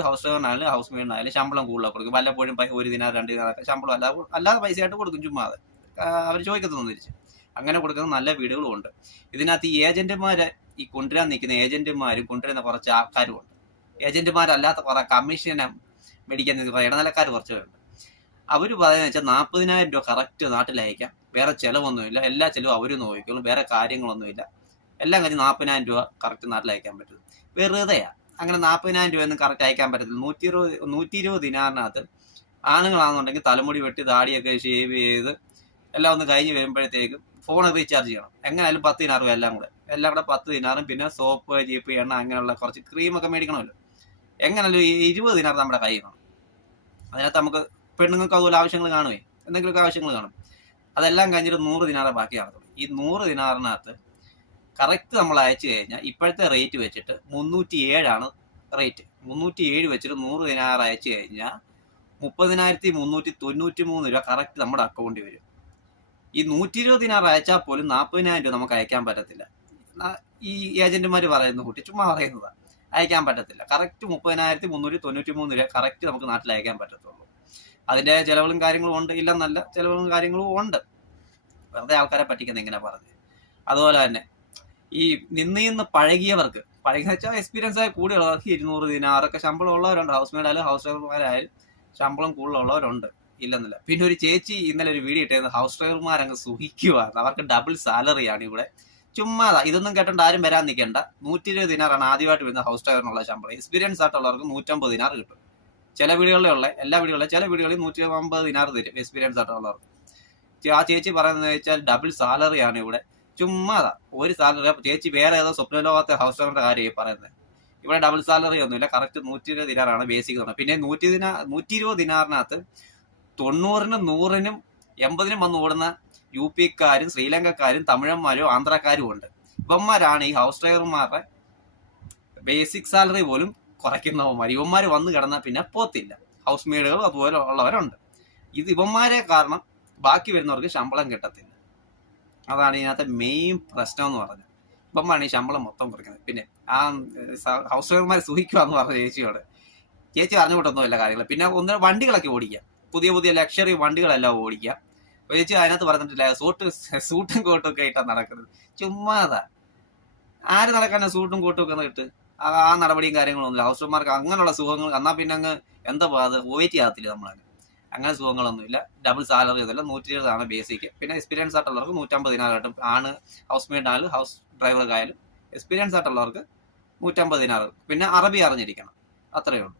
House ഡ്രൈവറിനായാലും house മെയ്ഡിനായാലും ശമ്പളം കൂടുതലാണ് കൊടുക്കും. വല്ലപ്പോഴും 1 ദിനാർ 2 ദിനാറൊക്കെ ശമ്പളം അല്ലാതെ പൈസയായിട്ട് കൊടുക്കും ചുമ്മാതെ. അവർ ചോദിക്കത്തൊന്നും തിരിച്ച്. അങ്ങനെ കൊടുക്കുന്ന നല്ല വീടുകളും ഉണ്ട്. ഇതിനകത്ത് ഈ ഏജന്റുമാരെ ഈ കൊണ്ടുവരാൻ നിൽക്കുന്ന ഏജന്റുമാരും കൊണ്ടുവരുന്ന കുറച്ച് ആൾക്കാരും ഉണ്ട്. ഏജന്റുമാരല്ലാത്ത കുറെ കമ്മീഷനെ മേടിക്കാൻ നിൽക്കുന്ന ഇടനിലക്കാർ കുറച്ച് പേരുണ്ട്. അവർ പറയുന്നത് വെച്ചാൽ 40,000 രൂപ കറക്റ്റ് നാട്ടിൽ അയക്കാം. വേറെ ചിലവൊന്നുമില്ല. എല്ലാ ചിലവും അവർ നോക്കിക്കോളും. വേറെ കാര്യങ്ങളൊന്നുമില്ല. എല്ലാം കഴിഞ്ഞ് 40,000 രൂപ കറക്റ്റ് നാട്ടിൽ അയക്കാൻ പറ്റും. വെറുതെയാണ്. അങ്ങനെ 40,000 രൂപയൊന്നും കറക്റ്റ് അയക്കാൻ പറ്റത്തില്ല. 120 ദിനാറിനകത്ത് ആണുങ്ങളാണെന്നുണ്ടെങ്കിൽ തലമുടി വെട്ടി ദാടിയൊക്കെ ഷേവ് ചെയ്ത് എല്ലാം ഒന്ന് കഴിഞ്ഞ് വരുമ്പോഴത്തേക്കും ഫോൺ റീചാർജ് ചെയ്യണം. എങ്ങനെയായാലും 10 ദിനാറും എല്ലാം കൂടെ 10 ദിനാറും പിന്നെ സോപ്പ്, ജീപ്പ്, എണ്ണ അങ്ങനെയുള്ള കുറച്ച് ക്രീമൊക്കെ മേടിക്കണമല്ലോ. എങ്ങനെയാലും 20 ദിനാർ നമ്മുടെ കൈ കാണും. അതിനകത്ത് നമുക്ക് പെണ്ണുങ്ങൾക്ക് അതുപോലെ ആവശ്യങ്ങൾ കാണുമേ, എന്തെങ്കിലുമൊക്കെ ആവശ്യങ്ങൾ കാണും. അതെല്ലാം കഴിഞ്ഞിട്ട് 100 ദിനാറേ ബാക്കി കാണത്തുള്ളൂ. ഈ 100 ദിനാറിനകത്ത് കറക്റ്റ് നമ്മൾ അയച്ചു കഴിഞ്ഞാൽ ഇപ്പോഴത്തെ റേറ്റ് വെച്ചിട്ട് 307 റേറ്റ്. 307 വെച്ചിട്ട് 100 ദിനാർ അയച്ചു കഴിഞ്ഞാൽ 30,393 രൂപ കറക്റ്റ് നമ്മുടെ അക്കൗണ്ടിൽ വരും. ഈ 120 ദിനാർ അയച്ചാൽ പോലും 40,000 രൂപ നമുക്ക് അയക്കാൻ പറ്റത്തില്ല. ഈ ഏജന്റുമാർ പറയുന്ന കൂട്ടി ചുമ്മാ പറയുന്നതാണ്. അയക്കാൻ പറ്റത്തില്ല. കറക്റ്റ് 30,393 രൂപ കറക്റ്റ് നമുക്ക് നാട്ടിൽ അയക്കാൻ പറ്റത്തുള്ളൂ. അതിൻ്റെ ചിലവുകളും കാര്യങ്ങളും ഉണ്ട്, ഇല്ലെന്നല്ല, ചിലവുകളും കാര്യങ്ങളും ഉണ്ട്. വെറുതെ ആൾക്കാരെ പറ്റിക്കുന്ന ഇങ്ങനെ പറഞ്ഞ്. അതുപോലെ തന്നെ ഈ നിന്ന് പഴകിയവർക്ക് വെച്ചാൽ എക്സ്പീരിയൻസ് ആയി കൂടിയുള്ളവർക്ക് 200 ദിനാറൊക്കെ ശമ്പളം ഉള്ളവരുണ്ട്. ഹൗസ് മെയ്ഡായാലും ഹൗസ് ഡ്രൈവർമാരായാലും ശമ്പളം കൂടുതലുള്ളവരുണ്ട്, ഇല്ലെന്നില്ല. പിന്നെ ഒരു ചേച്ചി ഇന്നലെ ഒരു വീഡിയോ ഇട്ടായിരുന്നു, ഹൗസ് ഡ്രൈവർമാരങ്ങ് സുഖിക്കുവാണ്, അവർക്ക് ഡബിൾ സാലറിയാണ് ഇവിടെ. ചുമ്മാതാ, ഇതൊന്നും കേട്ടോണ്ട് ആരും വരാൻ നിൽക്കേണ്ട. 120 ദിനാറാണ് ആദ്യമായിട്ട് വരുന്ന ഹൗസ് ഡ്രൈവറിനുള്ള ശമ്പളം. എക്സ്പീരിയൻസ് ആയിട്ടുള്ളവർക്ക് 150 ദിനാർ കിട്ടും. ചില വീടുകളിലുള്ള ചില വീടുകളിൽ 150 ദിനാർ തരും എക്സ്പീരിയൻസ് ആയിട്ടുള്ളവർക്ക്. ആ ചേച്ചി പറയുന്നത് വെച്ചാൽ ഡബിൾ സാലറിയാണ് ഇവിടെ. ചുമ്മാതാ, ഒരു സാലറി. ചേച്ചി വേറെ ഏതോ സ്വപ്നലോകത്തെ ഹൗസ് ഡ്രൈവറിന്റെ കാര്യം പറയുന്നത്. ഇവിടെ ഡബിൾ സാലറി ഒന്നുമില്ല. കറക്റ്റ് 120 ദിനാറാണ് ബേസിക് പറഞ്ഞത്. പിന്നെ 120 ദിനാറിനകത്ത് 90-നും 100-നും 80-നും വന്ന് ഓടുന്ന UP-ക്കാരും ശ്രീലങ്കക്കാരും തമിഴന്മാരും ആന്ധ്രാക്കാരും ഉണ്ട്. ഇവന്മാരാണ് ഈ ഹൗസ് ഡ്രൈവർമാരുടെ ബേസിക് സാലറി പോലും കുറയ്ക്കുന്നവന്മാർ. ഇവന്മാർ വന്ന് കിടന്നാൽ പിന്നെ പോത്തില്ല. ഹൗസ് മെയ്ഡുകളും അതുപോലെ ഉള്ളവരുണ്ട്. ഇവന്മാരെ കാരണം ബാക്കി വരുന്നവർക്ക് ശമ്പളം കിട്ടത്തില്ല. അതാണ് ഇതിനകത്തെ മെയിൻ പ്രശ്നം എന്ന് പറഞ്ഞത്. ഇവന്മാരാണ് ഈ ശമ്പളം മൊത്തം കുറയ്ക്കുന്നത്. പിന്നെ ആ ഹൗസ് ഡ്രൈവർമാർ സുഖിക്കുക എന്ന് പറഞ്ഞ ചേച്ചി അറിഞ്ഞുകൊണ്ടൊന്നുമില്ല കാര്യങ്ങൾ. പിന്നെ വണ്ടികളൊക്കെ ഓടിക്കുക, പുതിയ ലക്ഷറി വണ്ടികളെല്ലാം ഓടിക്കുക. ചേച്ചി അതിനകത്ത് പറഞ്ഞിട്ടില്ല, സൂട്ടും കോട്ടും ഒക്കെ ഇട്ടാണ് നടക്കുന്നത്. ചുമ്മാതാ, ആര് നടക്കാനാ സൂട്ടും കോട്ടും ഒക്കെ ഇട്ട്? ആ നടപടിയും കാര്യങ്ങളൊന്നുമില്ല. ഹൗസ് ഡ്രൈവർമാർക്ക് അങ്ങനെയുള്ള സുഖങ്ങൾ എന്നാൽ പിന്നെ അങ്ങ് എന്താ അത് വെയിറ്റ് ചെയ്യാത്തില്ല നമ്മളങ്ങ്. അങ്ങനെ സുഖങ്ങളൊന്നുമില്ല. ഡബിൾ സാലറി ഒന്നുമില്ല. 120 ബേസിക്. പിന്നെ എക്സ്പീരിയൻസ് ആയിട്ടുള്ളവർക്ക് 150 ദിനാറായിട്ടും ആണ്. ഹൗസ് മെയ്ഡായാലും ഹൗസ് ഡ്രൈവർക്കായാലും എക്സ്പീരിയൻസ് ആയിട്ടുള്ളവർക്ക് 150 ദിനാറ്. പിന്നെ അറബി അറിഞ്ഞിരിക്കണം, അത്രയേ ഉള്ളൂ.